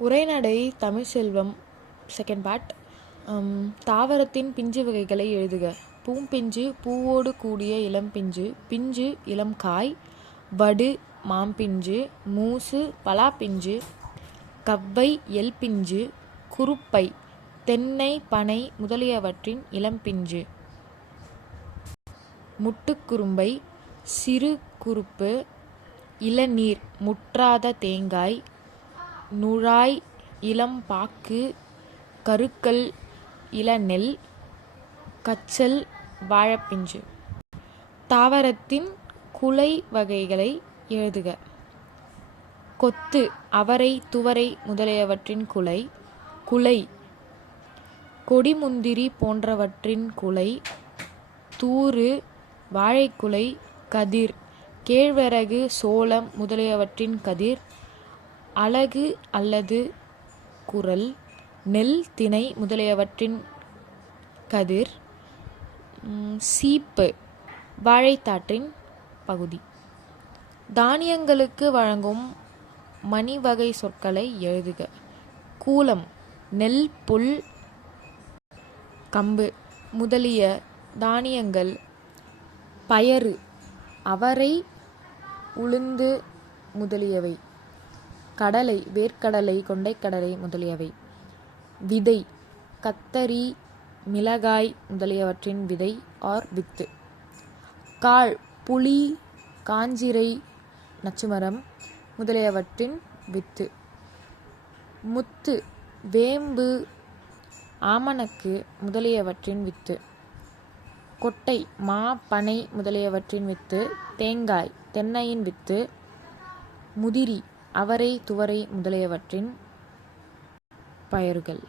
உரைநடை Tamilselvam second part. தாவரத்தின் பிஞ்சு வகைகளை எழுதுக. பூம்பிஞ்சு, பூவோடு கூடிய இளம்பிஞ்சு, பிஞ்சு இளம் காய், வடு மாம்பிஞ்சு, மூசு பலாப்பிஞ்சு, கவ்வை எல் பிஞ்சு, குருப்பை தென்னை பனை முதலியவற்றின் இளம்பிஞ்சு, முட்டுக்குரும்பை சிறு குருப்பு, இளநீர் முற்றாத தேங்காய், நுழாய் இளம்பாக்கு, கருக்கல் இளநெல், கச்சல் வாழைப்பிஞ்சு. தாவரத்தின் குலை வகைகளை எழுதுக. கொத்து அவரை துவரை முதலியவற்றின் குலை, குலை கொடிமுந்திரி போன்றவற்றின் குலை, தூறு வாழைக்குலை, கதிர் கேழ்வரகு சோளம் முதலியவற்றின் கதிர், அலகு அல்லது குரல் நெல் திணை முதலியவற்றின் கதிர், சீப்பு வாழைத்தாற்றின் பகுதி. தானியங்களுக்கு வழங்கும் மணிவகை சொற்களை எழுதுக. கூலம் நெல் புல் கம்பு முதலிய தானியங்கள், பயறு அவரை உளுந்து முதலியவை, கடலை வேர்க்கடலை கொண்டைக்கடலை முதலியவை, விதை கத்தரி மிளகாய் முதலியவற்றின் விதை ஆர் வித்து, காள் புளி காஞ்சிரை நச்சுமரம் முதலியவற்றின் வித்து, முத்து வேம்பு ஆமணக்கு முதலியவற்றின் வித்து, கொட்டை மா பனை முதலியவற்றின் வித்து, தேங்காய் தென்னையின் வித்து, முதிரி அவரை துவரை முதலியவற்றின் பயறுகள்.